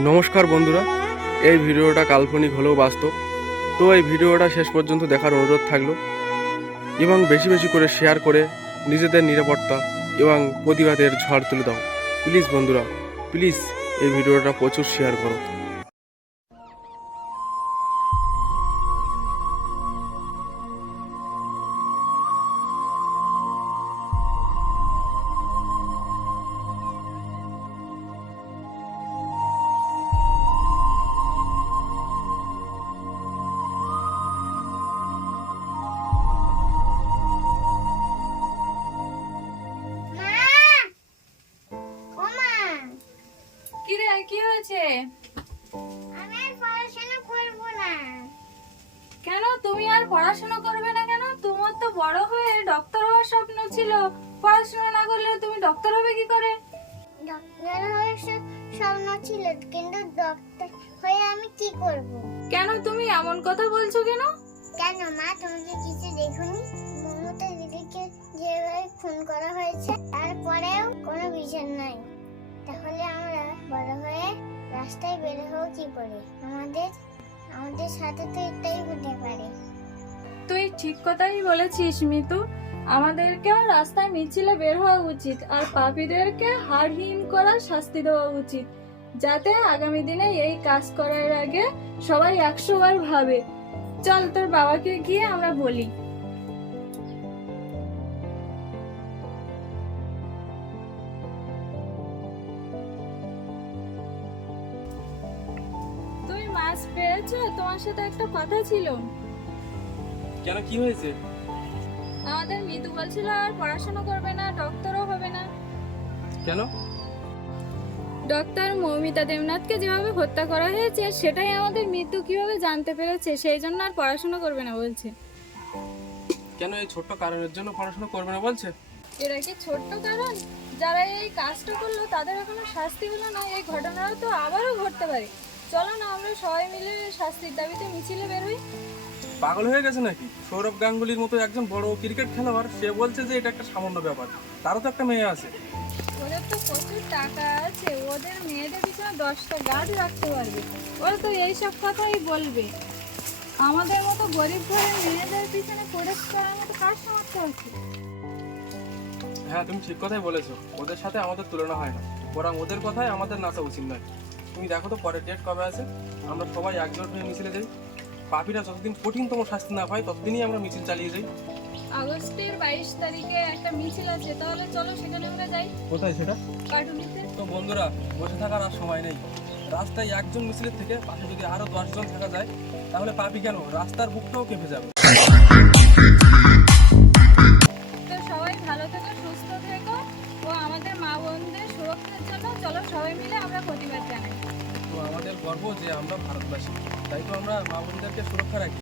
নমস্কার বন্ধুরা, এই ভিডিওটা কাল্পনিক হলেও বাস্তব। তো এই ভিডিওটা শেষ পর্যন্ত দেখার অনুরোধ থাকলো এবং বেশি বেশি করে শেয়ার করে নিজেদের নিরাপত্তা এবং প্রতিবাদের ঝড় তুলে দাও। প্লিজ বন্ধুরা, প্লিজ এই ভিডিওটা প্রচুর শেয়ার করো। কি রে, কি হয়েছে? আমি আর পড়াশোনা করব না। কেন তুমি আর পড়াশোনা করবে না কেন? তোমার তো বড় হয়ে ডক্টর হওয়ার স্বপ্ন ছিল। পড়াশোনা না করলে তুমি ডক্টর হবে কি করে? ডক্টর হওয়ার স্বপ্ন ছিল, কিন্তু ডক্টর হয়ে আমি কি করব? কেন তুমি এমন কথা বলছো কেন? কেন মা, তুমি কি কিছু দেখোনি? মমতা দিদিকে যেভাবে খুন করা হয়েছে, তারপরেও কোনো বিচার নাই। তাহলে আমরা বড় হয়ে রাস্তায় বের হব কি করে? আমাদের সাথে তো এটাই হতে পারে। তুই ঠিক কথাই বলেছিস মিতু। আমাদেরকেও রাস্তায় মিছিলে বের হওয়া উচিত, আর পাপীদেরকে হাড় হিম করার শাস্তি দেওয়া উচিত, যাতে আগামী দিনে এই কাজ করার আগে সবাই 100 বার ভাবে। চল তোর বাবাকে গিয়ে আমরা বলি। তুমি মাছ পেয়েছো? তোমার সাথে একটা কথা ছিল। কেন, কি হয়েছে? আমাদের মিতু বলছিল আর পড়াশোনা করবে না, ডক্টরও হবে না। কেন? ডক্টর মৌমিতা দেবনাথকে যেভাবে হত্যা করা হয়েছে, সেটাই আমাদের মিতু কিভাবে জানতে পেরেছে, সেই জন্য আর পড়াশোনা করবে না বলছে। কেন এই ছোট্ট কারণের জন্য পড়াশোনা করবে না বলছে? এরা কি ছোট্ট কারণ? যারা এই কাজটা করলো তাদের এখনো শাস্তি হলো না, এই ঘটনাটা তো আবারও ঘটতে পারে। চলো না আমরা সবাই মিলে শাস্তির দাবিতে মিছিলে বের হই। পাগল হয়ে গেছে নাকি? সৌরভ গাঙ্গুলির মতো একজন বড় ক্রিকেট খেলোয়াড়, সে বলছে যে এটা একটা সামান্য ব্যাপার। তারও তো একটা মেয়ে আছে। ওদের তো প্রচুর টাকা আছে, ওদের মেয়েদের পিছনে 10টা গাছ রাখতে পারবে। ওরা তো এইসব কথাই বলবে। আমাদের মতো গরিব ঘরের মেয়েদের পিছনে প্রোটেক্ট করার মতো কার সামর্থ্য আছে? হ্যাঁ, তুমি ঠিক কথাই বলেছো। ওদের সাথে আমাদের তুলনা হয় না, বরং ওদের কথাই আমাদের নাচা উচিত নয়। তুমি দেখো তো পরের ডেট কবে আছে, আমরা সবাই একজোট হয়ে মিছিলে যাই। পাপীরা যতদিন কঠিনতম শাস্তি না পায় ততদিনই আমরা মিছিল চালিয়ে যাই। আগস্টের 22 তারিখে একটা মিছিল আছে, তাহলে চলো সেখানে আমরা যাই। কোথায় সেটা? কাটুনিতে। তো বন্ধুরা, বসে থাকার আর সময় নেই। রাস্তায় একজন মিছিলের থেকে পাশে যদি আরো 10 জন থাকা যায়, তাহলে পাপী কেন, রাস্তার বুকটাও কেঁপে যাবে। তো সবাই ভালো থেকো, সুস্থ থেকো, ও আমাদের মা বোনদের সুরক্ষার জন্য চলো সবাই মিলে আমরা প্রতিবাদ জানাই। তো আমাদের গর্ব যে আমরা ভারতবাসী, তাই তো আমরা মা বোনদেরকে সুরক্ষা রাখি।